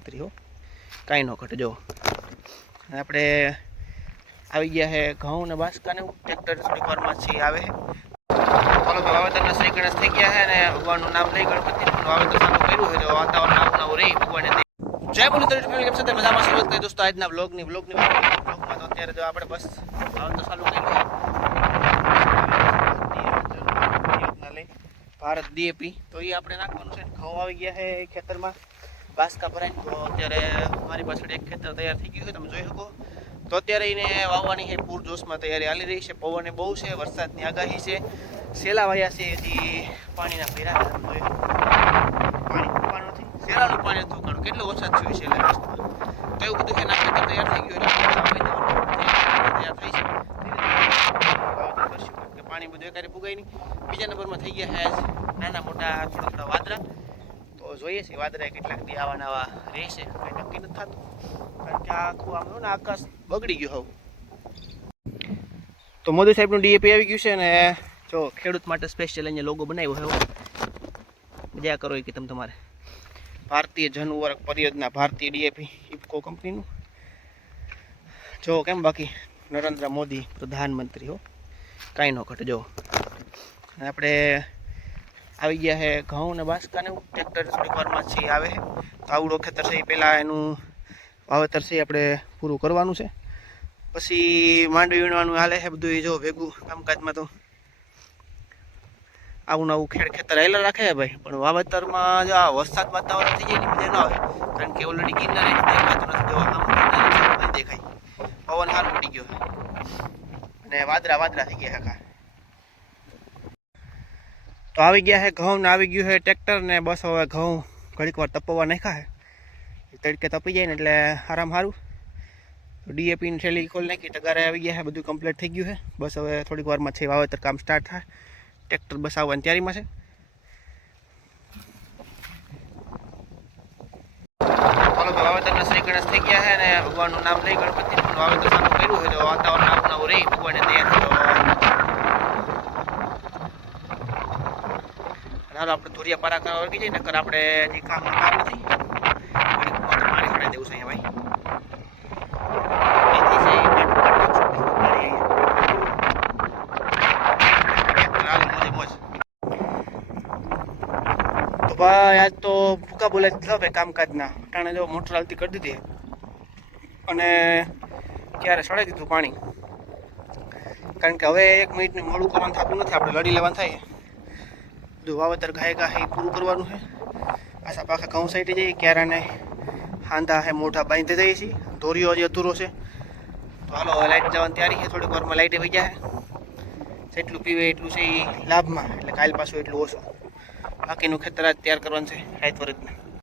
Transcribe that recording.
પ્રધાનમંત્રી હો. કાંઈ ન ઘટ. જો. આપણે આવી ગયા છે ઘઉં ને બાસકાને ટ્રેક્ટર થોડીક વારમાં છે, આવે ચાલો તો વાવેતરના શ્રી ગણેશ થઈ ગયા છે અને ભગવાનનું નામ લઈ ગણપતિનું વાવેતર સારું કર્યું હોય તો વાતાવરણ આવું નવું રહી ભગવાને દે. જય બોલું તો ફેમિલી કેમ તે મજામાં શરૂઆત કરી દોસ્તો, આજના બ્લોગની બ્લોગની બ્લોગમાં તો અત્યારે જો આપણે બસ વાવેતર ચાલુ કર્યું ભારત ડીએપી. તો એ આપણે નાખવાનું છે. ઘઉં આવી ગયા છે ખેતરમાં. બાસકા ભરાઈને તો અત્યારે મારી પાછળ એક ખેતર તૈયાર થઈ ગયું છે, તમે જોઈ શકો. તો અત્યારે એને વાવવાની છે પૂરજોશમાં તૈયારી હાલી રહી છે, પવને બહુ છે, વરસાદની આગાહી છે. સેલા વાયા છે, હજી પાણીના ભેરા પાણી ઉપાડવાનું નથી. સેલાનું પાણી નથી ઉકાળું કેટલો વરસાદ થયો છે તો એવું બધું કે ના ખેતર તૈયાર થઈ ગયું પાણી બધું એકારે પુગાય નહીં. બીજા નંબરમાં થઈ ગયા છે, નાના મોટા થોડા થોડા વાદળા. તો જોઈએ છે, વાદળા કેટલાક દી આવા નવા રહેશે કંઈ નક્કી નથી થતું. કારણ કે આખું આમ ને, આકાશ બગડી ગયું હવે. તો મોદી સાહેબનું ડીએપી આવી ગયું છે ને જો ખેડૂત માટે સ્પેશિયલ અહીંયા લોગો બનાવ્યો હોય. મજા કરો કે તમે તમારે. ભારતીય જન પરિયોજના, ભારતીય ડીએપી, ઇફકો કંપનીનું. જો કેમ બાકી? નરેન્દ્ર મોદી પ્રધાનમંત્રી, હો. કાંઈ ન ઘટે, જો. આપણે આવી ગયા છે ઘઉં ને બાસકા ને ટ્રેક્ટર થોડીક વારમાં છે, આવે છે. તો આવડો ખેતર છે એ પહેલાં એનું વાવેતર છે આપણે પૂરું કરવાનું છે. પછી માંડવી વીણવાનું હાલે છે બધું, એ જો ભેગું કામકાજમાં તો. આવું નવું ખેડ ખેતર આવેલા રાખે ભાઈ. પણ વાવેતરમાં જો આ વરસાદ વાતાવરણ થઈ જાય મજા ન આવે. કારણ કે ઓલરેડી ગિરનાર દેખાતું નથી જો આમ દેખાય. પવન હાલ ઉડી ગયો અને વાદરા વાદરા થઈ ગયા આખા. તો આવી ગયા છે ઘઉં ને આવી ગયું છે ટ્રેક્ટર ને બસ હવે ઘઉં ઘડીક વાર તપવા નાખ્યા છે તડકે તપી જાય ને એટલે આરામ સારું ડીએપીની થેલી ખોલી નાખી, તગારે આવી ગયા છે બધું કમ્પ્લીટ થઈ ગયું છે બસ હવે થોડીક વારમાં છે, વાવેતર કામ સ્ટાર્ટ થાય. ટ્રેક્ટર બસ આવવાની તૈયારીમાં છે. ચાલો તો થઈ ગયા છે અને ભગવાનનું નામ લઈ ગણપતિનું વાવેતર સારું કર્યું હોય તો વાતાવરણ નવું રહી ભગવાને તૈયાર થયો હાલો, આપણે ધોરિયા પારા કરવા વળગી જઈએ, નકર આપણે જે કામ કામ નથી. પાણી ચડાવી દેવું છે અહીંયા, ભાઈ. તો ભાઈ, આજ તો ભૂકા બોલે જ ભાઈ કામકાજના. ટાણે જો મોટર હાલતી કરી દીધી. અને ક્યારે સડાઈ દીધું પાણી? કારણ કે હવે એક મિનિટને મોડું કરવાનું થતું નથી, આપણે લડી લેવાનું થાય. બધું વાવેતર ગાય ગાય પૂરું કરવાનું છે. પાછા પાખા ઘઉં સાઈડે જઈએ ક્યારાને હાંધા હે મોઢા બાંધી જઈએ છીએ. ધોરીઓ હજી અધૂરો છે. તો હાલો લાઇટ જવાની તૈયારી છે. થોડીક વારમાં લાઇટે વહી જાય જેટલું પીવે એટલું છે એ લાભમાં. એટલે કાલ પાછું એટલું ઓછું. બાકીનું ખેતર આજ તૈયાર કરવાનું છે. હાઈત વરજનું